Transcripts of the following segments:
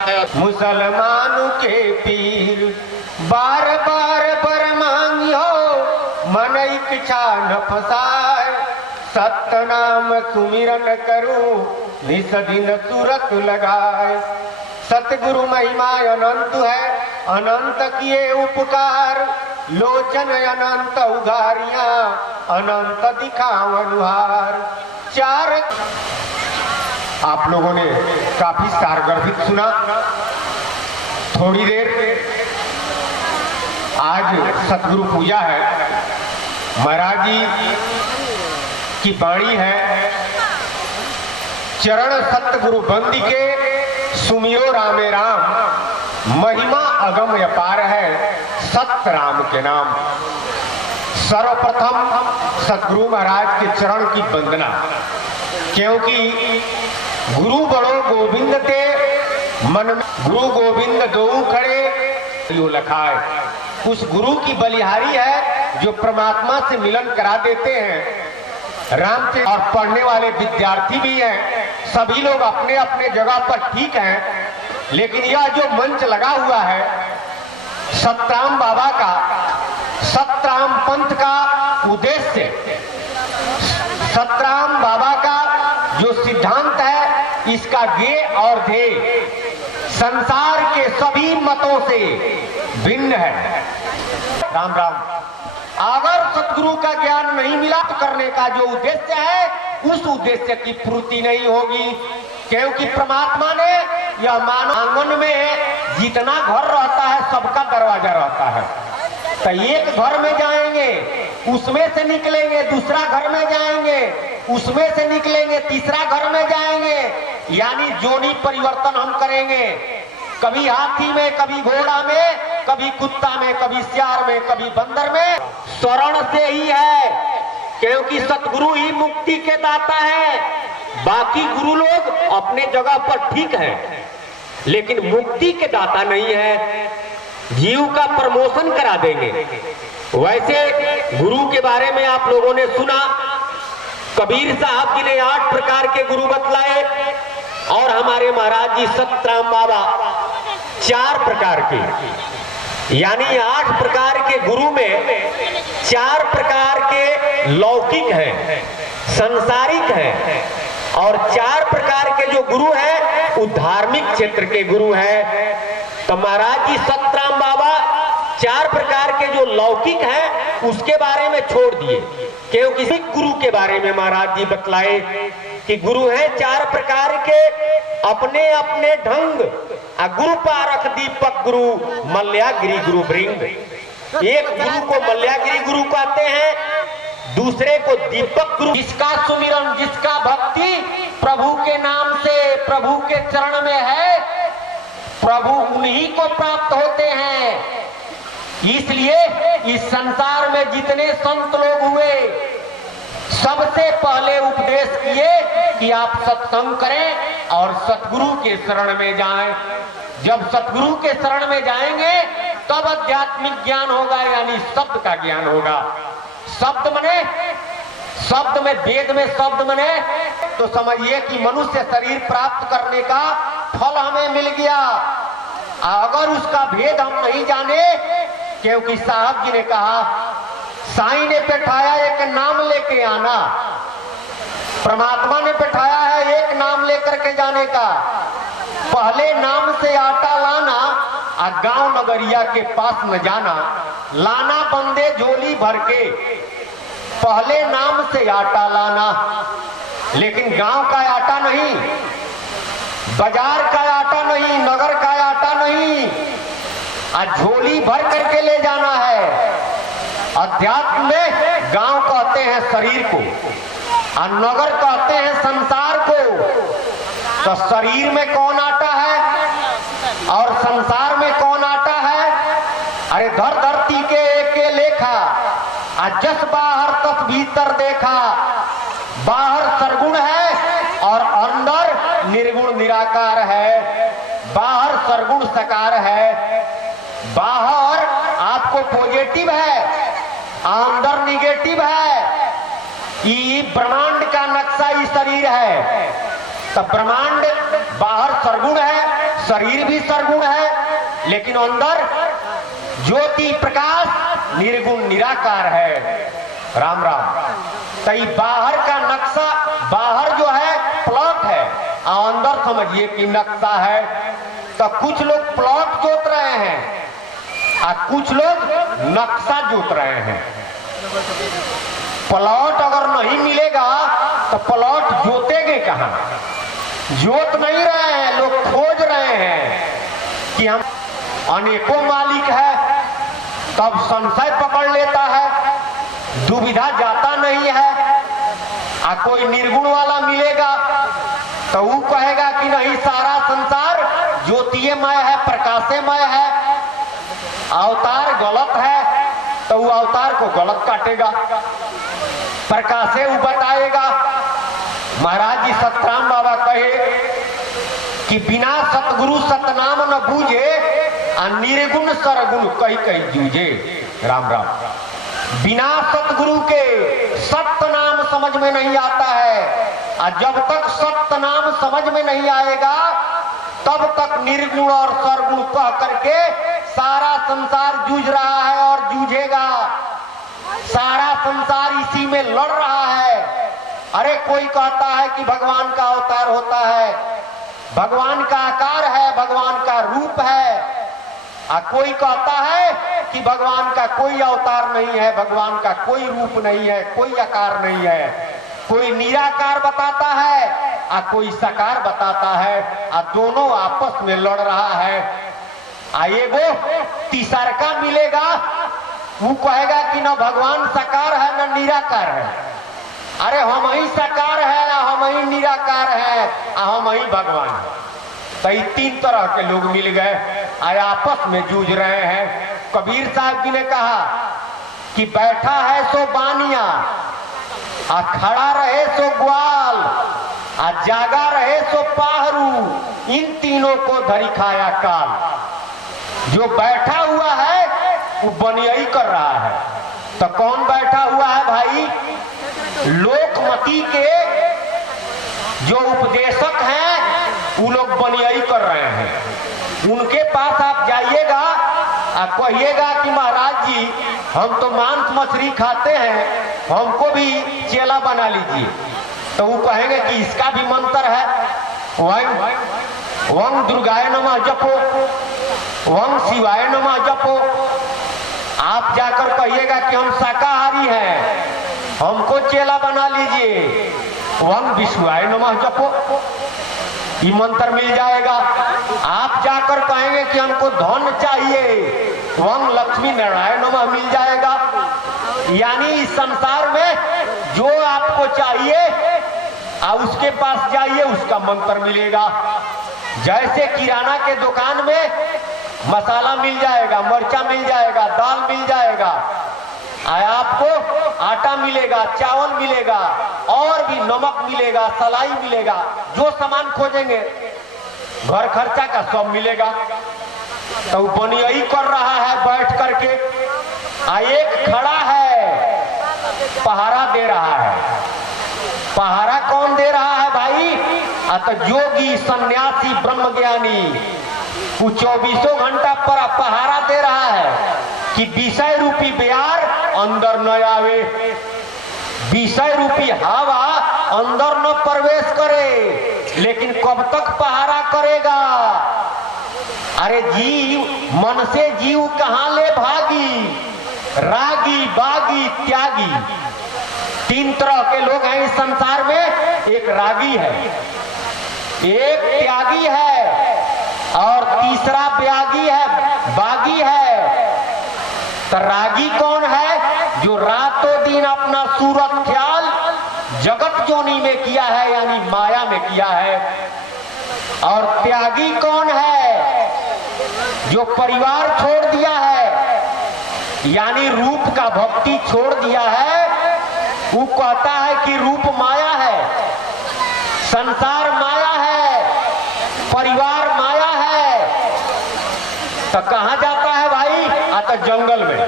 मुसलमानों के पीर बार बार बर मांगियो मन इच्छा न फसाए। सत्य नाम सुमिरन करूं निस दिन सूरत लगाए। सतगुरु महिमा अनंत है, अनंत किए उपकार। लोचन अनंत उघारियां, अनंत दिखावनुहार। चार आप लोगों ने काफी सारगर्भित सुना। थोड़ी देर आज सतगुरु पूजा है, महाराज जी की वाणी है। चरण सतगुरु बंदी के सुमियो रामे राम। महिमा अगम अपार है सत्य राम के नाम। सर्वप्रथम सतगुरु महाराज के चरण की वंदना, क्योंकि गुरु बड़ो गोविंद ते मन में गुरु गोविंद दो खड़े यो लखाए। उस गुरु की बलिहारी है जो परमात्मा से मिलन करा देते हैं। राम से और पढ़ने वाले विद्यार्थी भी हैं, सभी लोग अपने अपने जगह पर ठीक हैं। लेकिन यह जो मंच लगा हुआ है सतराम बाबा का, सतराम पंथ का उद्देश्य, सतराम बाबा का जो सिद्धांत है, इसका ज्ञेय और ध्येय संसार के सभी मतों से भिन्न है। राम राम। अगर सतगुरु का ज्ञान नहीं मिला तो करने का जो उद्देश्य है, उस उद्देश्य की पूर्ति नहीं होगी। क्योंकि परमात्मा ने यह मानव आंगन में जितना घर रहता है सबका दरवाजा रहता है। तो एक घर में जाएंगे, उसमें से निकलेंगे, दूसरा घर में जाएंगे, उसमें से निकलेंगे, तीसरा घर में जाएंगे। यानी जोनी परिवर्तन हम करेंगे, कभी हाथी में, कभी घोड़ा में, कभी कुत्ता में, कभी सियार में, कभी बंदर में। शरण से ही है, क्योंकि सतगुरु ही मुक्ति के दाता है। बाकी गुरु लोग अपने जगह पर ठीक है, लेकिन मुक्ति के दाता नहीं है। जीव का प्रमोशन करा देंगे। वैसे गुरु के बारे में आप लोगों ने सुना, कबीर साहब जी ने 8 प्रकार के गुरु बतलाए और हमारे महाराज जी सतराम बाबा 4 प्रकार के। यानी 8 प्रकार के गुरु में 4 प्रकार के लौकिक हैं, संसारिक हैं, और 4 प्रकार के जो गुरु हैं वो धार्मिक क्षेत्र के गुरु हैं। तो महाराज जी सतराम बाबा 4 प्रकार के जो लौकिक हैं उसके बारे में छोड़ दिए, क्योंकि गुरु के बारे में महाराज जी बतलाए कि गुरु हैं 4 प्रकार के, अपने अपने ढंग। गुरु पारख दीपक गुरु मल्यागिरी गुरु भृंग। एक गुरु को मल्यागिरी गुरु कहते हैं, दूसरे को दीपक गुरु। जिसका सुमिरन, जिसका भक्ति प्रभु के नाम से, प्रभु के चरण में है, प्रभु उन्हीं को प्राप्त होते हैं। इसलिए इस संसार में जितने संत लोग हुए, सबसे पहले उपदेश किए कि आप सत्संग करें और सतगुरु के शरण में जाएं। जब सतगुरु के शरण में जाएंगे तब आध्यात्मिक ज्ञान होगा, यानी शब्द का ज्ञान होगा। शब्द मने, शब्द में, वेद में शब्द मने, तो समझिए कि मनुष्य शरीर प्राप्त करने का फल हमें मिल गया। अगर उसका भेद हम नहीं जाने, क्योंकि साहब जी ने कहा, साईं ने बैठाया एक नाम लेके आना, परमात्मा ने बैठाया है एक नाम लेकर के जाने का। पहले नाम से आटा लाना और गांव नगरिया के पास न जाना, लाना बंदे झोली भर के। पहले नाम से आटा लाना, लेकिन गांव का आटा नहीं, बाजार का आटा नहीं, नगर का आटा नहीं, झोली भर करके ले जाना है। अध्यात्म में गांव कहते हैं शरीर को और नगर कहते हैं संसार को। तो शरीर में कौन आटा है और संसार में कौन आटा है? अरे धर धरती के एक लेखा, जस बाहर तस भीतर देखा। बाहर सरगुण है और अंदर निर्गुण निराकार है। बाहर सरगुण सकार है, बाहर आपको पॉजिटिव है, अंदर निगेटिव है। ये ब्रह्मांड का नक्शा ही शरीर है। तो ब्रह्मांड बाहर सरगुण है, शरीर भी सरगुण है, लेकिन अंदर ज्योति प्रकाश निर्गुण निराकार है। राम राम। तो बाहर का नक्शा, बाहर जो है प्लॉट है और अंदर समझिए कि नक्शा है। तो कुछ लोग प्लॉट जोत रहे हैं और कुछ लोग नक्शा जोत रहे हैं। प्लॉट अगर नहीं मिलेगा तो प्लॉट जोतेंगे कहां? जोत नहीं रहे हैं, लोग खोज रहे हैं कि हम अनेकों मालिक है, तब संशय पकड़ लेता है, दुविधा जाता नहीं है। आ कोई निर्गुण वाला मिलेगा तो वो कहेगा कि नहीं, सारा संसार ज्योतिमय है, प्रकाशमय है, अवतार गलत है, तो वो अवतार को गलत काटेगा, प्रकाशे वो बताएगा। महाराज जी सतराम बाबा कहे कि बिना सतगुरु सतनाम न बूझे आ निर्गुण सरगुण कही कही जूझे। राम राम। बिना सतगुरु के सत्य नाम समझ में नहीं आता है, और जब तक सत्य नाम समझ में नहीं आएगा तब तक निर्गुण और सरगुण कह करके सारा संसार जूझ रहा है और जूझेगा। सारा संसार इसी में लड़ रहा है। अरे कोई कहता है कि भगवान का अवतार होता है, भगवान का आकार है, भगवान का रूप है, और कोई कहता है कि भगवान का कोई अवतार नहीं है, भगवान का कोई रूप नहीं है, कोई आकार नहीं है। कोई निराकार बताता है और कोई साकार बताता है, और दोनों आपस में लड़ रहा है। एगो तीसरका मिलेगा, वो कहेगा कि न भगवान साकार है न निराकार है। अरे हम ही साकार है, हम ही निराकार है, हम ही भगवान है। तो ये तीन तरह के लोग मिल गए और आपस में जूझ रहे हैं। कबीर साहब जी ने कहा कि बैठा है सो बानिया, आ खड़ा रहे सो ग्वाल, आ जागा रहे सो पाहरू, इन तीनों को धरी खाया काल। जो बैठा हुआ है वो बनियाई कर रहा है। तो कौन बैठा हुआ है भाई? लोकमती के जो उपदेशक हैं वो लोग बनियाई कर रहे हैं। उनके पास आप जाइएगा और कहिएगा कि महाराज जी हम तो मांस मछली खाते हैं, हमको भी चेला बना लीजिए। तो वो कहेंगे कि इसका भी मंत्र है, वं दुर्गाय नमः जपो, वं शिवाय नमः जपो। आप जाकर कहिएगा कि हम शाकाहारी हैं, हमको चेला बना लीजिए, वं विष्णुवाय नमः जपो, ये मंत्र मिल जाएगा। आप जाकर कहेंगे कि हमको धन चाहिए, वं लक्ष्मी नारायण नमः मिल जाएगा। यानी इस संसार में जो आपको चाहिए और उसके पास जाइए, उसका मंत्र मिलेगा। जैसे किराना के दुकान में मसाला मिल जाएगा, मिर्चा मिल जाएगा, दाल मिल जाएगा, आपको आटा मिलेगा, चावल मिलेगा, और भी नमक मिलेगा, सलाई मिलेगा, जो सामान खोजेंगे घर खर्चा का सब मिलेगा। तो बनियाई कर रहा है बैठ करके। एक खड़ा है पहारा दे रहा है। पहारा कौन दे रहा है भाई? तो योगी सन्यासी ब्रह्म ज्ञानी वो 24 घंटा पर पहारा दे रहा है कि विषय रूपी बिहार अंदर न आवे, विषय रूपी हवा अंदर न प्रवेश करे। लेकिन कब तक पहारा करेगा? अरे जीव मन से जीव कहां ले भागी, रागी बागी त्यागी। तीन तरह के लोग हैं इस संसार में। एक रागी है, एक त्यागी है, और तीसरा ब्यागी है, बागी है। तो रागी कौन है? जो रातों दिन अपना सूरत ख्याल जगत जोनी में किया है, यानी माया में किया है। और त्यागी कौन है? जो परिवार छोड़ दिया है, यानी रूप का भक्ति छोड़ दिया है। वो कहता है कि रूप माया है, संसार माया है, परिवार माया है। तो कहां जाता है भाई? तो जंगल में,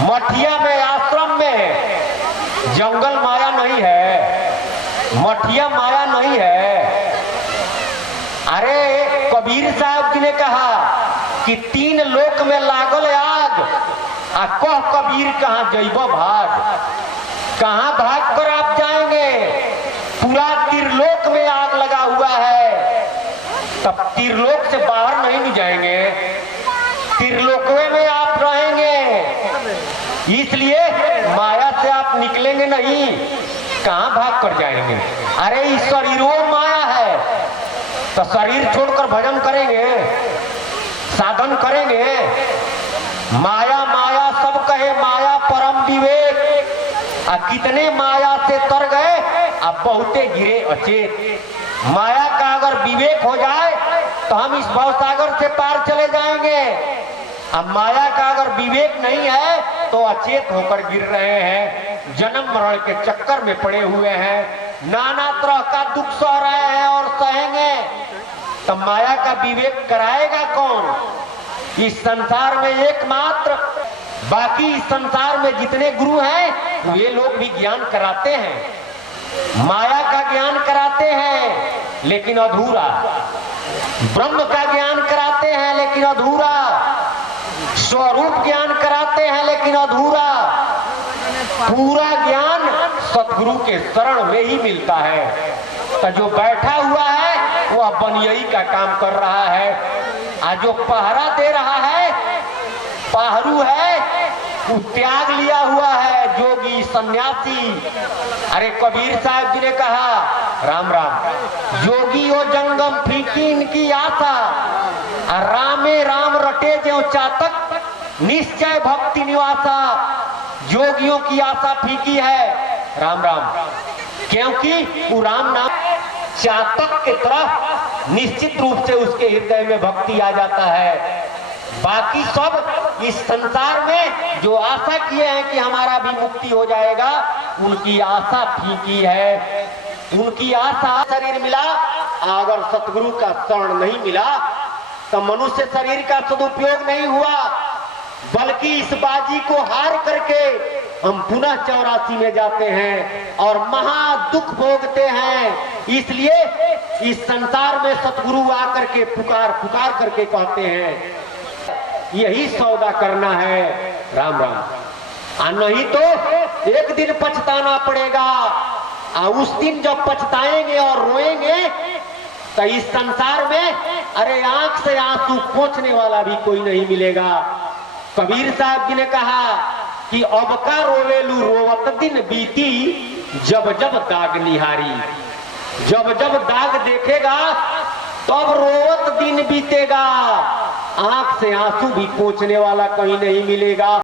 मठिया में, आश्रम में। जंगल माया नहीं है, मठिया माया नहीं है। अरे कबीर साहब जी ने कहा कि 3 लोक में लागल आग, आ कह कबीर कहाँ जइबो भाग, कहाँ भाग कर आप जाएंगे? पूरा त्रिलोक में आग लगा हुआ है, तब त्रिलोक से बाहर नहीं जाएंगे, त्रिलोकवे में आप रहेंगे। इसलिए माया से आप निकलेंगे नहीं, कहाँ भाग कर जाएंगे? अरे इस शरीरों माया है, तो शरीर छोड़कर भजन करेंगे, साधन करेंगे। माया माया सब कहे, माया परम विवेक, आ कितने माया से तर गए, अब बहुते गिरे अचेत। माया का अगर विवेक हो जाए तो हम इस भवसागर से पार चले जाएंगे। अब माया का अगर विवेक नहीं है तो अचेत होकर गिर रहे हैं, जन्म मरण के चक्कर में पड़े हुए हैं, नाना तरह का दुख सह रहे हैं और सहेंगे। तब माया का विवेक कराएगा कौन? इस संसार में एकमात्र, बाकी इस संसार में जितने गुरु हैं वे लोग भी ज्ञान कराते हैं, माया का ज्ञान कराते हैं लेकिन अधूरा, ब्रह्म का ज्ञान कराते हैं लेकिन अधूरा, स्वरूप ज्ञान कराते हैं लेकिन अधूरा। पूरा ज्ञान सतगुरु के शरण में ही मिलता है। तो जो बैठा हुआ है वह बनियई का काम कर रहा है, और जो पहरा दे रहा है, पहरू है, वो त्याग लिया हुआ है, जोगी सन्यासी। अरे कबीर साहब जी ने कहा, राम राम, जोगी हो जंगम फीकी इनकी आशा, रामे राम रटे जो चातक निश्चय भक्ति निवासा। जोगियों की आशा फीकी है, राम राम, क्योंकि वो राम नाम चातक की तरफ निश्चित रूप से उसके हृदय में भक्ति आ जाता है। बाकी सब इस संसार में जो आशा किए हैं कि हमारा भी मुक्ति हो जाएगा, उनकी आशा फीकी है। उनकी आशा, शरीर मिला, अगर सतगुरु का शरण नहीं मिला तो मनुष्य शरीर का सदुपयोग नहीं हुआ, बल्कि इस बाजी को हार करके हम पुनः 84 में जाते हैं और महा दुख भोगते हैं। इसलिए इस संसार में सतगुरु आकर के पुकार पुकार करके कहते हैं, यही सौदा करना है, राम राम। नहीं तो एक दिन पछताना पड़ेगा, और उस दिन जब पछताएंगे और रोएंगे तो इस संसार में अरे आंख से आंसू पोंछने वाला भी कोई नहीं मिलेगा। कबीर साहब जी ने कहा कि अब का रोवेलू रोवत दिन बीती, जब जब दाग निहारी। जब जब दाग देखेगा तब रोवत दिन बीतेगा, आंख से आंसू भी पोंछने वाला कहीं नहीं मिलेगा।